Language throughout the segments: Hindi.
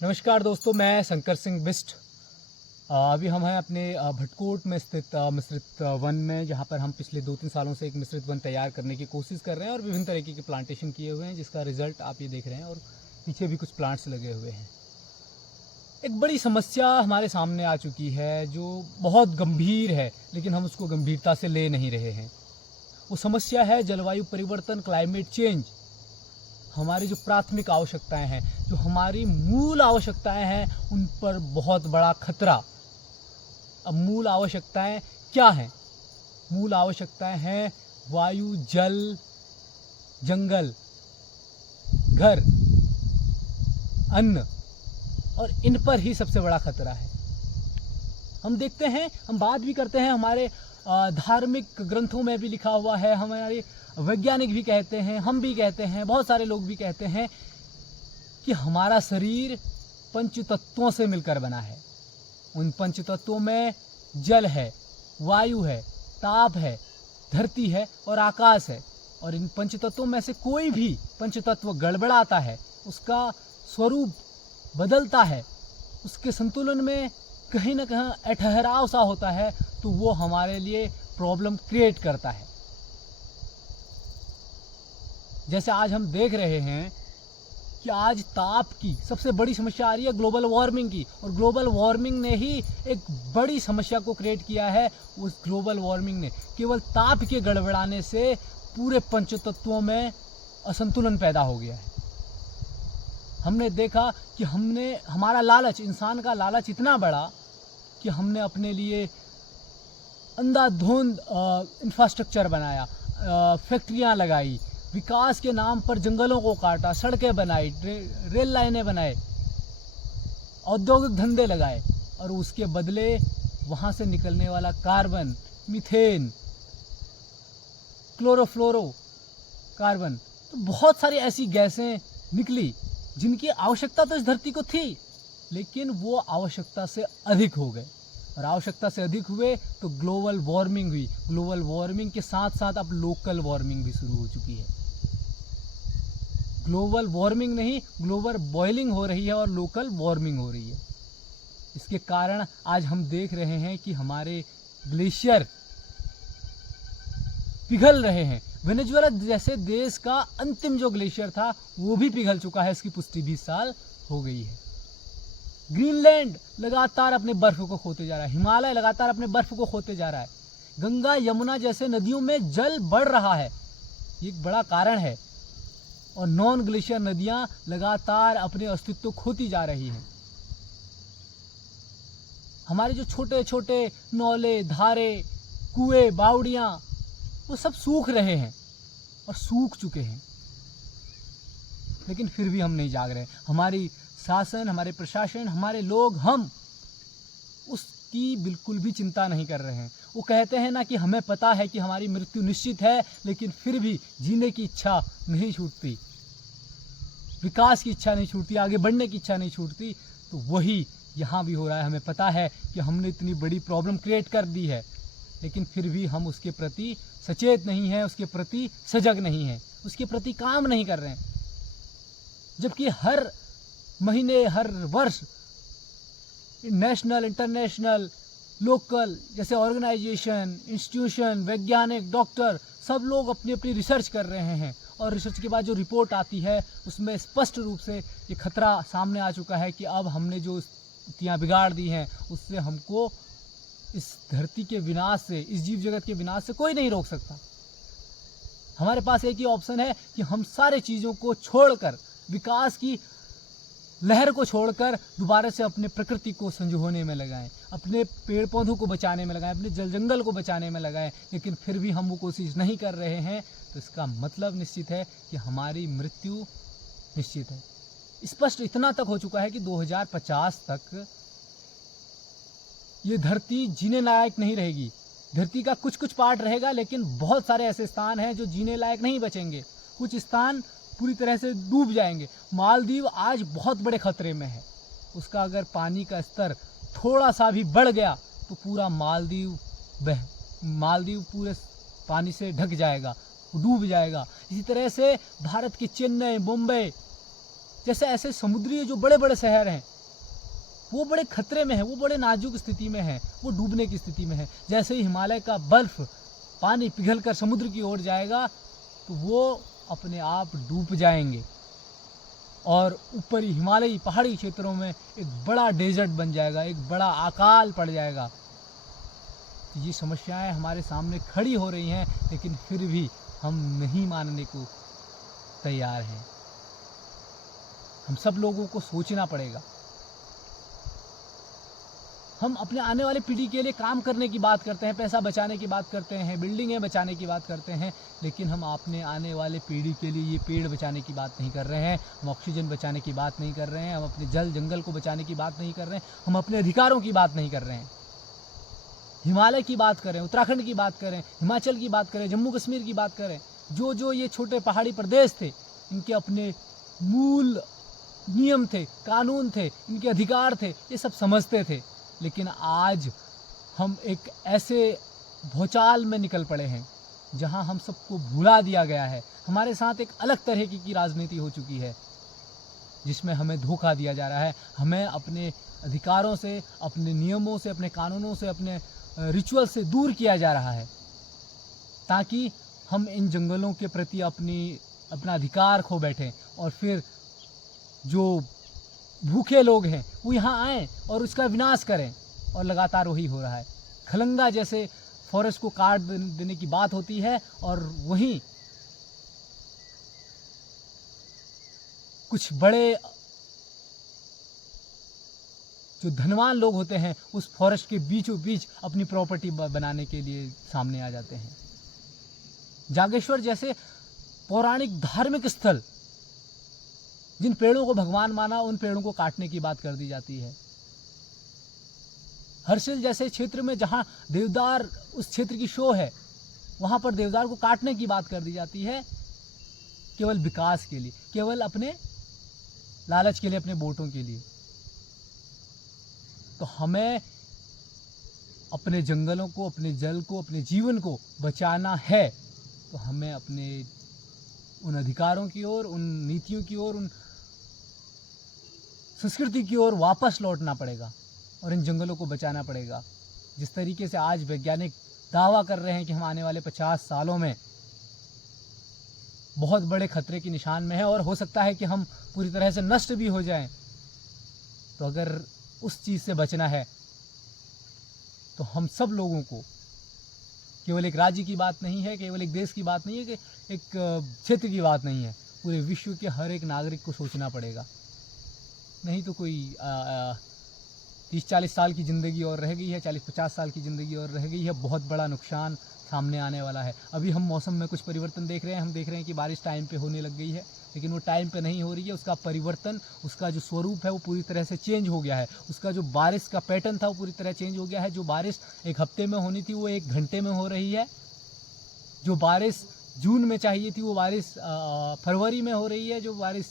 नमस्कार दोस्तों, मैं शंकर सिंह बिस्ट। अभी हम हैं अपने भटकोट में स्थित मिश्रित वन में, जहाँ पर हम पिछले 2-3 सालों से एक मिश्रित वन तैयार करने की कोशिश कर रहे हैं और विभिन्न तरीके के प्लांटेशन किए हुए हैं, जिसका रिजल्ट आप ये देख रहे हैं। और पीछे भी कुछ प्लांट्स लगे हुए हैं। एक बड़ी समस्या हमारे सामने आ चुकी है जो बहुत गंभीर है, लेकिन हम उसको गंभीरता से ले नहीं रहे हैं। वो समस्या है जलवायु परिवर्तन, क्लाइमेट चेंज। हमारी जो प्राथमिक आवश्यकताएं हैं, जो हमारी मूल आवश्यकताएं हैं, उन पर बहुत बड़ा खतरा। अब मूल आवश्यकताएं क्या हैं? मूल आवश्यकताएं हैं वायु, जल, जंगल, घर, अन्न, और इन पर ही सबसे बड़ा खतरा है। हम देखते हैं, हम बात भी करते हैं, हमारे धार्मिक ग्रंथों में भी लिखा हुआ है, हमारे वैज्ञानिक भी कहते हैं, हम भी कहते हैं, बहुत सारे लोग भी कहते हैं कि हमारा शरीर पंच तत्वों से मिलकर बना है। उन पंच तत्वों में जल है, वायु है, ताप है, धरती है और आकाश है। और इन पंच तत्वों में से कोई भी पंच तत्व गड़बड़ाता है, उसका स्वरूप बदलता है, उसके संतुलन में कहीं ना कहीं ठहराव सा होता है, तो वो हमारे लिए प्रॉब्लम क्रिएट करता है। जैसे आज हम देख रहे हैं कि आज ताप की सबसे बड़ी समस्या आ रही है ग्लोबल वार्मिंग की, और ग्लोबल वार्मिंग ने ही एक बड़ी समस्या को क्रिएट किया है। उस ग्लोबल वार्मिंग ने केवल ताप के गड़बड़ाने से पूरे पंचतत्वों में असंतुलन पैदा हो गया है। हमने देखा कि हमारा लालच, इंसान का लालच इतना बड़ा कि हमने अपने लिए अंधाधुंध इंफ्रास्ट्रक्चर बनाया, फैक्ट्रियां लगाई, विकास के नाम पर जंगलों को काटा, सड़कें बनाई, रेल लाइनें बनाए, औद्योगिक धंधे लगाए, और उसके बदले वहाँ से निकलने वाला कार्बन, मीथेन, क्लोरोफ्लोरो कार्बन, तो बहुत सारी ऐसी गैसें निकली जिनकी आवश्यकता तो इस धरती को थी, लेकिन वो आवश्यकता से अधिक हो गए। और आवश्यकता से अधिक हुए तो ग्लोबल वार्मिंग हुई। ग्लोबल वार्मिंग के साथ साथ अब लोकल वार्मिंग भी शुरू हो चुकी है। ग्लोबल वार्मिंग नहीं, ग्लोबल बॉइलिंग हो रही है और लोकल वार्मिंग हो रही है। इसके कारण आज हम देख रहे हैं कि हमारे ग्लेशियर पिघल रहे हैं। वेनेजुएला जैसे देश का अंतिम जो ग्लेशियर था वो भी पिघल चुका है, इसकी पुष्टि 20 साल हो गई है। ग्रीनलैंड लगातार अपने बर्फ को खोते जा रहा है, हिमालय लगातार अपने बर्फ को खोते जा रहा है, गंगा यमुना जैसे नदियों में जल बढ़ रहा है, ये एक बड़ा कारण है। और नॉन ग्लेशियर नदियां लगातार अपने अस्तित्व खोती जा रही हैं। हमारे जो छोटे छोटे नौले, धारे, कुएं, बावड़ियां, वो सब सूख रहे हैं और सूख चुके हैं, लेकिन फिर भी हम नहीं जाग रहे। हमारी शासन, हमारे प्रशासन, हमारे लोग, हम उसकी बिल्कुल भी चिंता नहीं कर रहे हैं। वो कहते हैं ना कि हमें पता है कि हमारी मृत्यु निश्चित है, लेकिन फिर भी जीने की इच्छा नहीं छूटती, विकास की इच्छा नहीं छूटती, आगे बढ़ने की इच्छा नहीं छूटती। तो वही यहाँ भी हो रहा है। हमें पता है कि हमने इतनी बड़ी प्रॉब्लम क्रिएट कर दी है, लेकिन फिर भी हम उसके प्रति सचेत नहीं हैं, उसके प्रति सजग नहीं हैं, उसके प्रति काम नहीं कर रहे हैं। जबकि हर महीने, हर वर्ष नेशनल, इंटरनेशनल, लोकल जैसे ऑर्गेनाइजेशन, इंस्टीट्यूशन, वैज्ञानिक, डॉक्टर, सब लोग अपनी अपनी रिसर्च कर रहे हैं, और रिसर्च के बाद जो रिपोर्ट आती है उसमें स्पष्ट रूप से ये खतरा सामने आ चुका है कि अब हमने जो स्थितियाँ बिगाड़ दी हैं, उससे हमको इस धरती के विनाश से, इस जीव जगत के विनाश से कोई नहीं रोक सकता। हमारे पास एक ही ऑप्शन है कि हम सारे चीज़ों को छोड़कर, विकास की लहर को छोड़कर दोबारा से अपने प्रकृति को संजोने में लगाएं, अपने पेड़ पौधों को बचाने में लगाएं, अपने जल जंगल को बचाने में लगाएं। लेकिन फिर भी हम वो कोशिश नहीं कर रहे हैं, तो इसका मतलब निश्चित है कि हमारी मृत्यु निश्चित है। स्पष्ट इतना तक हो चुका है कि 2050 तक ये धरती जीने लायक नहीं रहेगी। धरती का कुछ कुछ पार्ट रहेगा, लेकिन बहुत सारे ऐसे स्थान हैं जो जीने लायक नहीं बचेंगे। कुछ स्थान पूरी तरह से डूब जाएंगे। मालदीव आज बहुत बड़े खतरे में है। उसका अगर पानी का स्तर थोड़ा सा भी बढ़ गया तो पूरा मालदीव पूरे पानी से ढक जाएगा, डूब जाएगा। इसी तरह से भारत की चेन्नई, मुंबई, जैसे ऐसे समुद्री जो बड़े बड़े शहर हैं वो बड़े खतरे में है, वो बड़े नाजुक स्थिति में है, वो डूबने की स्थिति में है। जैसे ही हिमालय का बर्फ पानी पिघल कर समुद्र की ओर जाएगा तो वो अपने आप डूब जाएंगे और ऊपरी हिमालयी पहाड़ी क्षेत्रों में एक बड़ा डेजर्ट बन जाएगा, एक बड़ा अकाल पड़ जाएगा। तो ये समस्याएं हमारे सामने खड़ी हो रही हैं, लेकिन फिर भी हम नहीं मानने को तैयार हैं। हम सब लोगों को सोचना पड़ेगा। हम अपने आने वाले पीढ़ी के लिए काम करने की बात करते हैं, पैसा बचाने की बात करते हैं, बिल्डिंगें बचाने की बात करते हैं, लेकिन हम अपने आने वाले पीढ़ी के लिए ये पेड़ बचाने की बात नहीं कर रहे हैं, हम ऑक्सीजन बचाने की बात नहीं कर रहे हैं, हम अपने जल जंगल को बचाने की बात नहीं कर रहे हैं, हम अपने अधिकारों की बात नहीं कर रहे हैं। हिमालय की बात करें, उत्तराखंड की बात करें, हिमाचल की बात करें, जम्मू कश्मीर की बात करें, जो ये छोटे पहाड़ी प्रदेश थे, इनके अपने मूल नियम थे, कानून थे, इनके अधिकार थे, ये सब समझते थे। लेकिन आज हम एक ऐसे भूचाल में निकल पड़े हैं जहां हम सबको भुला दिया गया है। हमारे साथ एक अलग तरह की राजनीति हो चुकी है जिसमें हमें धोखा दिया जा रहा है। हमें अपने अधिकारों से, अपने नियमों से, अपने कानूनों से, अपने रिचुअल से दूर किया जा रहा है ताकि हम इन जंगलों के प्रति अपना अधिकार खो बैठें और फिर जो भूखे लोग हैं वो यहाँ आएँ और उसका विनाश करें। और लगातार वही हो रहा है। खलंगा जैसे फॉरेस्ट को काट देने की बात होती है और वहीं कुछ बड़े जो धनवान लोग होते हैं उस फॉरेस्ट के बीचों बीच अपनी प्रॉपर्टी बनाने के लिए सामने आ जाते हैं। जागेश्वर जैसे पौराणिक धार्मिक स्थल, जिन पेड़ों को भगवान माना, उन पेड़ों को काटने की बात कर दी जाती है। हर्षिल जैसे क्षेत्र में जहां देवदार उस क्षेत्र की शो है, वहां पर देवदार को काटने की बात कर दी जाती है केवल विकास के लिए, केवल अपने लालच के लिए, अपने वोटों के लिए। तो हमें अपने जंगलों को, अपने जल को, अपने जीवन को बचाना है तो हमें अपने उन अधिकारों की ओर, उन नीतियों की ओर, उन संस्कृति की ओर वापस लौटना पड़ेगा और इन जंगलों को बचाना पड़ेगा। जिस तरीके से आज वैज्ञानिक दावा कर रहे हैं कि हम आने वाले 50 सालों में बहुत बड़े खतरे के निशान में हैं और हो सकता है कि हम पूरी तरह से नष्ट भी हो जाएं, तो अगर उस चीज़ से बचना है तो हम सब लोगों को, केवल एक राज्य की बात नहीं है, केवल एक देश की बात नहीं है, कि एक क्षेत्र की बात नहीं है, पूरे विश्व के हर एक नागरिक को सोचना पड़ेगा। नहीं तो कोई 30-40 साल की ज़िंदगी और रह गई है, 40-50 साल की ज़िंदगी और रह गई है, बहुत बड़ा नुकसान सामने आने वाला है। अभी हम मौसम में कुछ परिवर्तन देख रहे हैं, हम देख रहे हैं कि बारिश टाइम पे होने लग गई है, लेकिन वो टाइम पे नहीं हो रही है। उसका परिवर्तन, उसका जो स्वरूप है वो पूरी तरह से चेंज हो गया है। उसका जो बारिश का पैटर्न था वो पूरी तरह चेंज हो गया है। जो बारिश एक हफ्ते में होनी थी वो 1 घंटे में हो रही है। जो बारिश जून में चाहिए थी वो बारिश फरवरी में हो रही है। जो बारिश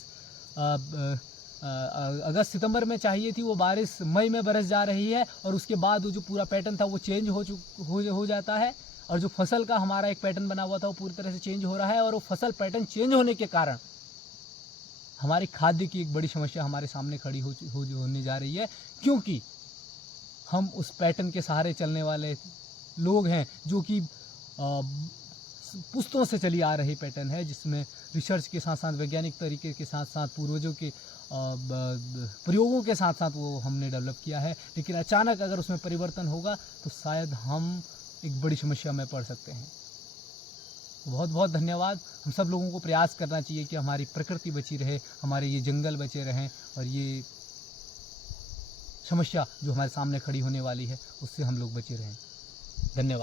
अगस्त सितंबर में चाहिए थी वो बारिश मई में बरस जा रही है। और उसके बाद वो जो पूरा पैटर्न था वो चेंज हो जाता है। और जो फसल का हमारा एक पैटर्न बना हुआ था वो पूरी तरह से चेंज हो रहा है। और वो फसल पैटर्न चेंज होने के कारण हमारी खाद्य की एक बड़ी समस्या हमारे सामने खड़ी होने जा रही है, क्योंकि हम उस पैटर्न के सहारे चलने वाले लोग हैं, जो कि पुश्तों से चली आ रही पैटर्न है, जिसमें रिसर्च के साथ साथ, वैज्ञानिक तरीके के साथ साथ, पूर्वजों के प्रयोगों के साथ साथ वो हमने डेवलप किया है। लेकिन अचानक अगर उसमें परिवर्तन होगा तो शायद हम एक बड़ी समस्या में पड़ सकते हैं। बहुत बहुत धन्यवाद। हम सब लोगों को प्रयास करना चाहिए कि हमारी प्रकृति बची रहे, हमारे ये जंगल बचे रहें और ये समस्या जो हमारे सामने खड़ी होने वाली है उससे हम लोग बचे रहें। धन्यवाद।